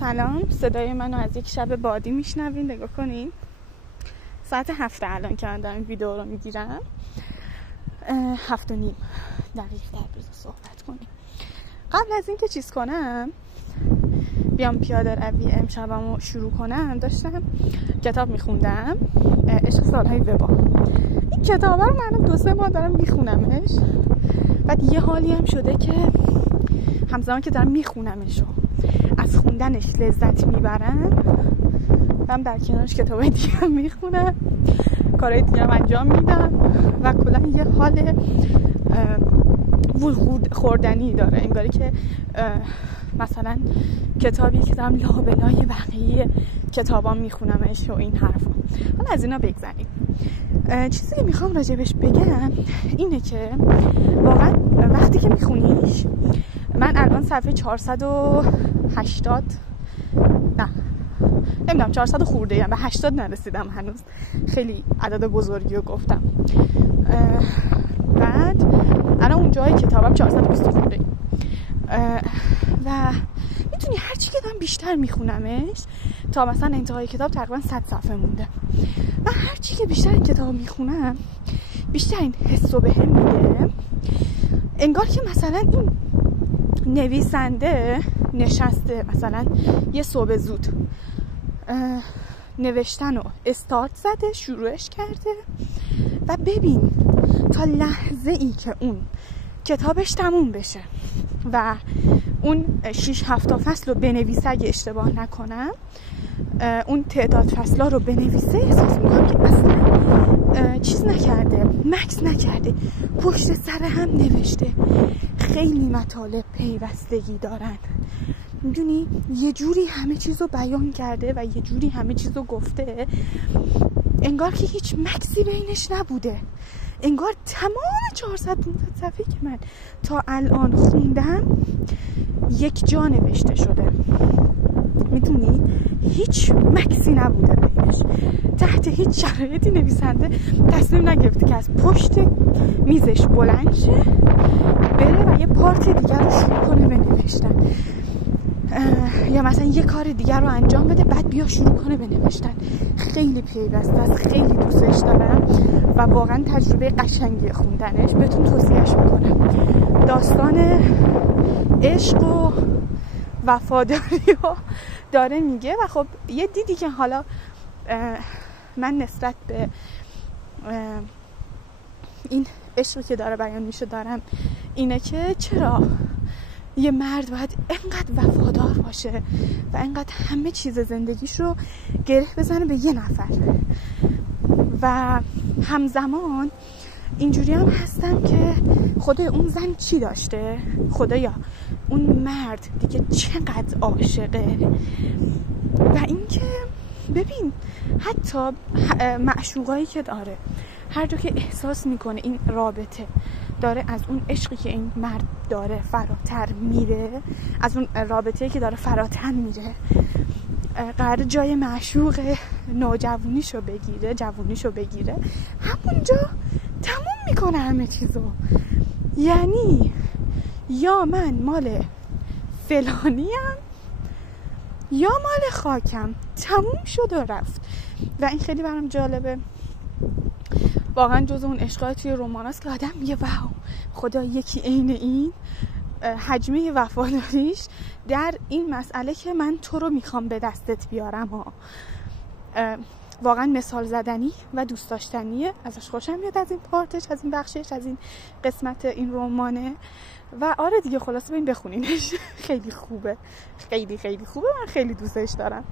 سلام، صدای منو از یک شب بادی میشنوین. نگاه کنین ساعت 7 الان که من دارم ویدیو رو میگیرم، 7:30 دقیق در روز صحبت کنیم. قبل از اینکه چیز کنم بیام پیاده روی امشبمو شروع کنم، داشتم کتاب میخوندم، عشق سالهای وبا. این کتاب رو من 2-3 ماه دارم میخونمش، بعد یه حالی هم شده که همزمان که دارم میخونمش و از خوندنش لذت میبرم و هم در کنارش کتابای دیگه هم میخونم، کارهای دیگه هم انجام میدم و کلا یه حال خوردنی داره، انگاری که مثلا کتابی که دارم لابلای بقیه کتابا میخونمش و این حرفا. حالا از اینا بگذاریم. چیزی که میخوام راجبش بگم اینه که واقعا وقتی که میخونیش، من الان صفحه 480 نمیدونم 400 خورده ام، به 80 نرسیدم هنوز، خیلی عدد بزرگی رو گفتم. بعد الان اون جای کتابم 420 خورده و میتونی هر چی که دارم بیشتر میخونمش، تا مثلا انتهای کتاب تقریبا 100 صفحه مونده و هر چی که بیشتر این کتاب میخونم بیشتر این حسو بهم میده، انگار که مثلا این نویسنده نشسته مثلا یه صبح زود نوشتن رو استارت زده، شروعش کرده و ببین تا لحظه ای که اون کتابش تموم بشه و اون 6-7 فصل رو بنویسه، اگه اشتباه نکنم اون تعداد فصل‌ها رو بنویسه، احساس میکنم که اصلا چیز نکرده، مکس نکرده، پشت سر هم نوشته. خیلی مطالب پیوستگی دارن، میدونی، یه جوری همه چیز رو بیان کرده و یه جوری همه چیز رو گفته، انگار که هیچ مکسی بینش نبوده، انگار تمام 400 صفحه‌ای که من تا الان خوندم یک جا نوشته شده، میدونی، هیچ مکسی نبوده بینش، تحت هیچ شرایطی نویسنده تصمیم نگرفته که از پشت میزش بلند شه بره و یه پارت دیگر رو شروع کنه به نوشتن، یا مثلا یه کار دیگر رو انجام بده بعد بیا شروع کنه به نوشتن. خیلی پیوسته است، خیلی دوستش دارم و واقعا تجربه قشنگی خوندنش، بهتون توصیهش میکنم. داستان عشق و وفاداری رو داره میگه و خب یه دیدی که حالا من نسبت به این عشقی که داره بیان میشه دارم اینه که چرا یه مرد باید انقدر وفادار باشه و انقدر همه چیز زندگیش رو گره بزنه به یه نفر، و همزمان اینجوری هم هستم که خدای اون زن چی داشته، خدایا اون مرد دیگه چقدر عاشقه. و اینکه ببین حتی معشوقایی که داره، هر جا که احساس میکنه این رابطه داره از اون عشقی که این مرد داره فراتر میره، از اون رابطه‌ای که داره فراتر میره، قرار جای معشوق نوجوانیشو بگیره، جوانیشو بگیره، همونجا تموم میکنه همه چیزو. یعنی یا من مال فلانیم یا مال خاکم، تموم شد و رفت. و این خیلی برام جالبه، واقعا جز اون عشقای توی رماناست که آدم میگه واو خدا، یکی عین این حجمه وفاداریش در این مسئله که من تو رو میخوام به دستت بیارم ها. واقعا مثال زدنی و دوست داشتنیه، ازش خوشم میاد، از این پارتش، از این بخشش، از این قسمت این رمانه. و آره دیگه، خلاصه ببین بخونینش، خیلی خوبه، خیلی خیلی خوبه، من خیلی دوستش دارم.